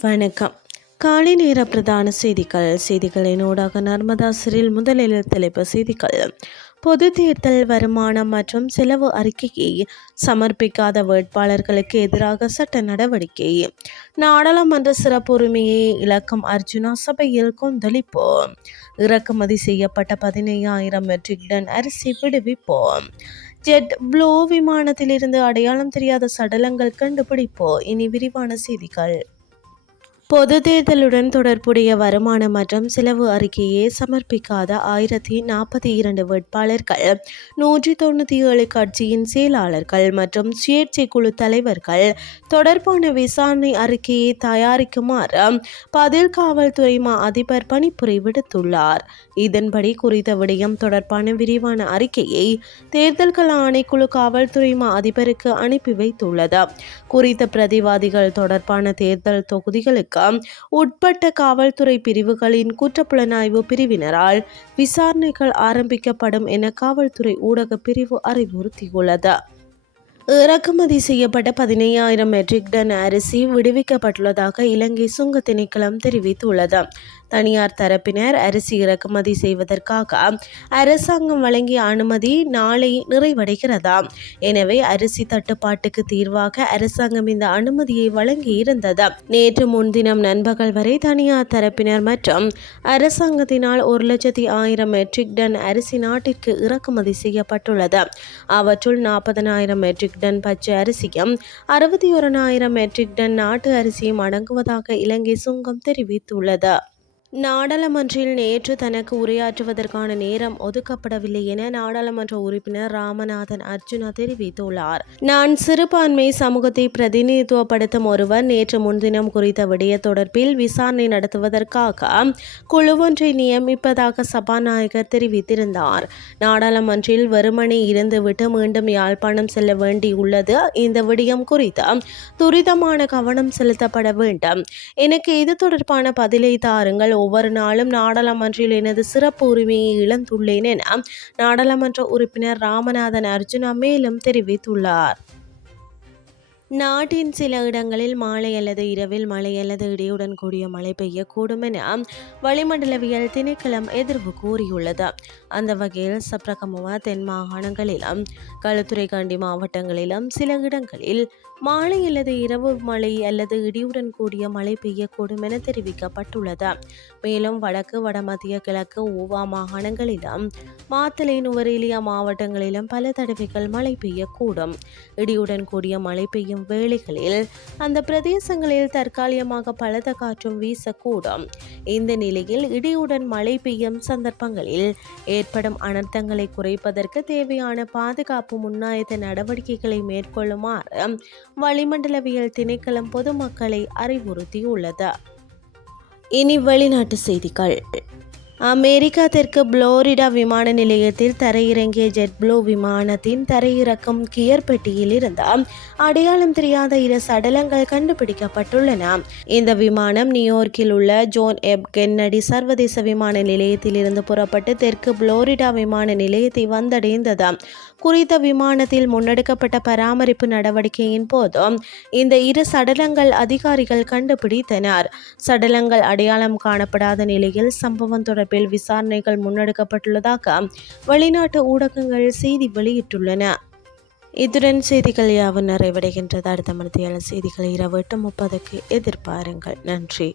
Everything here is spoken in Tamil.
வணக்கம். காலை நேர பிரதான செய்திகள். செய்திகளின் ஊடாக நர்மதா சிறில் முதலில் தலைப்பு செய்திகள். பொது தேர்தல் வருமானம் மற்றும் செலவு அறிக்கையை சமர்ப்பிக்காத வேட்பாளர்களுக்கு எதிராக சட்ட நடவடிக்கை. நாடாளுமன்ற சிறப்புரிமையை இழக்கும் அர்ஜுனா சபையில் கொந்தளிப்பு. இறக்குமதி செய்யப்பட்ட பதினையாயிரம் மெட்ரிக் டன் அரிசி விடுவிப்போம் ஜெட் ப்ளூ விமானத்திலிருந்து அடையாளம் தெரியாத சடலங்கள் கண்டுபிடிப்போ. இனி விரிவான செய்திகள். பொது தேர்தலுடன் தொடர்புடைய வருமானம் மற்றும் செலவு அறிக்கையை சமர்ப்பிக்காத ஆயிரத்தி நாற்பத்தி இரண்டு வேட்பாளர்கள் நூற்றி தொண்ணூற்றி ஏழு கட்சியின் செயலாளர்கள் மற்றும் சுயேட்சை குழு தலைவர்கள் தொடர்பான விசாரணை அறிக்கையை தயாரிக்குமாறு பதில் காவல்துறை மா அதிபர் பணிப்புரை விடுத்துள்ளார். இதன்படி குறித்த விடயம் தொடர்பான விரிவான அறிக்கையை தேர்தல்கள் ஆணைக்குழு காவல்துறை மா அதிபருக்கு அனுப்பி வைத்துள்ளது. குறித்த பிரதிவாதிகள் தொடர்பான தேர்தல் தொகுதிகளுக்கு உட்பட்ட காவல்துறை பிரிவுகளின் குற்றப்புலனாய்வு பிரிவினரால் விசாரணைகள் ஆரம்பிக்கப்படும் என காவல்துறை ஊடக பிரிவு அறிவுறுத்தியுள்ளது. இறக்குமதி செய்யப்பட்ட பதினையாயிரம் மெட்ரிக் டன் அரிசி விடுவிக்கப்பட்டுள்ளதாக இலங்கை சுங்க திணைக்களம் தெரிவித்துள்ளது. தனியார் தரப்பினர் அரிசி இறக்குமதி செய்வதற்காக அரசாங்கம் வழங்கிய அனுமதி நாளை நிறைவடைகிறதா? எனவே அரிசி தட்டுப்பாட்டுக்கு தீர்வாக அரசாங்கம் இந்த அனுமதியை வழங்கி இருந்தது நேற்று முன்தினம் நண்பகல் வரை தனியார் தரப்பினர் மற்றும் அரசாங்கத்தினால் ஒரு லட்சத்தி ஆயிரம் மெட்ரிக் டன் அரிசி நாட்டிற்கு இறக்குமதி செய்யப்பட்டுள்ளது. அவற்றுள் நாற்பதனாயிரம் மெட்ரிக் டன் பச்சை அரிசியும் அறுபத்தி ஓரணாயிரம் மெட்ரிக் டன் நாட்டு அரிசியும் அடங்குவதாக இலங்கை சுங்கம் தெரிவித்துள்ளது. நாடாளுமன்றில் நேற்று தனக்கு உரையாற்றுவதற்கான நேரம் ஒதுக்கப்படவில்லை என நாடாளுமன்ற உறுப்பினர் ராமநாதன் அர்ஜுனா தெரிவித்துள்ளார். நான் சிறுபான்மை சமூகத்தை பிரதிநிதித்துவப்படுத்தும் ஒருவர் நேற்று முன்தினம் குறித்த விடய தொடர்பில் விசாரணை நடத்துவதற்காக குழு ஒன்றை நியமிப்பதாக சபாநாயகர் தெரிவித்திருந்தார். நாடாளுமன்றில் வெறுமனே இருந்துவிட்டு மீண்டும் யாழ்ப்பாணம் செல்ல வேண்டியுள்ளது இந்த விடயம் குறித்து துரிதமான கவனம் செலுத்தப்பட வேண்டும். எனக்கு இது தொடர்பான பதிலை தாருங்கள். ஒவ்வொரு நாளும் நாடாளுமன்றில் எனது சிறப்பு உரிமையை இழந்துள்ளேன் என நாடாளுமன்ற உறுப்பினர் ராமநாதன் அர்ஜுனா மேலும் தெரிவித்துள்ளார். நாட்டின் சில இடங்களில் மாலை அல்லது இரவில் மழை அல்லது இடியுடன் கூடிய மழை பெய்யக்கூடும் என வளிமண்டலவியல் திணைக்களம் எதிர்வு கூறியுள்ளது. அந்த வகையில் சப்ரகமுவா தென் மாகாணங்களிலும் களுத்துறை கண்டி மாவட்டங்களிலும் சில இடங்களில் மாலை அல்லது இரவு மழை அல்லது இடியுடன் கூடிய மழை பெய்யக்கூடும் என தெரிவிக்கப்பட்டுள்ளது. மேலும் வடக்கு வடமத்திய கிழக்கு ஊவா மாகாணங்களிலும் மாத்தலை நுவரேலியா மாவட்டங்களிலும் பல தடவைகள் மழை பெய்யக்கூடும். இடியுடன் கூடிய மழை பெய்யும் வேளைகளில் அந்த பிரதேசங்களில் தற்காலிகமாக பலத்த காற்றும் வீசக்கூடும். இந்த நிலையில் இடியுடன் மழை பெய்யும் சந்தர்ப்பங்களில் ஏற்படும் அனர்த்தங்களை குறைப்பதற்கு தேவையான பாதுகாப்பு முன்னாயத்த நடவடிக்கைகளை மேற்கொள்ளுமாறு வளிமண்டலவியல் திணைக்களம் பொதுமக்களை அறிவுறுத்தியுள்ளது. இனி வெளிநாட்டு செய்திகள். அமெரிக்கா தெற்கு புளோரிடா விமான நிலையத்தில் தரையிறங்கிய ஜெட் ப்ளூ விமானத்தின் தரையிறக்கும் கியர் பெட்டியில் இருந்த அடையாளம் தெரியாத இரு சடலங்கள் கண்டுபிடிக்கப்பட்டுள்ளன. இந்த விமானம் நியூயார்க்கில் உள்ள ஜோன் எப் கென்னடி சர்வதேச விமான நிலையத்தில் இருந்து புறப்பட்டு தெற்கு புளோரிடா விமான நிலையத்தை வந்தடைந்தது. குறித்த விமானத்தில் முன்னெடுக்கப்பட்ட பராமரிப்பு நடவடிக்கையின் போது இந்த இரு சடலங்கள் அதிகாரிகள் கண்டுபிடித்தனர். சடலங்கள் அடையாளம் காணப்படாத நிலையில் சம்பவம் தொடர்பில் விசாரணைகள் முன்னெடுக்கப்பட்டுள்ளதாக வெளிநாட்டு ஊடகங்கள் செய்தி வெளியிட்டுள்ளன. இத்துடன் செய்திகள் யாவும் நிறைவடைகின்றது. அடுத்த மணித்தியால செய்திகள் இரவு எட்டு முப்பதுக்கு எதிர்பாருங்கள். நன்றி.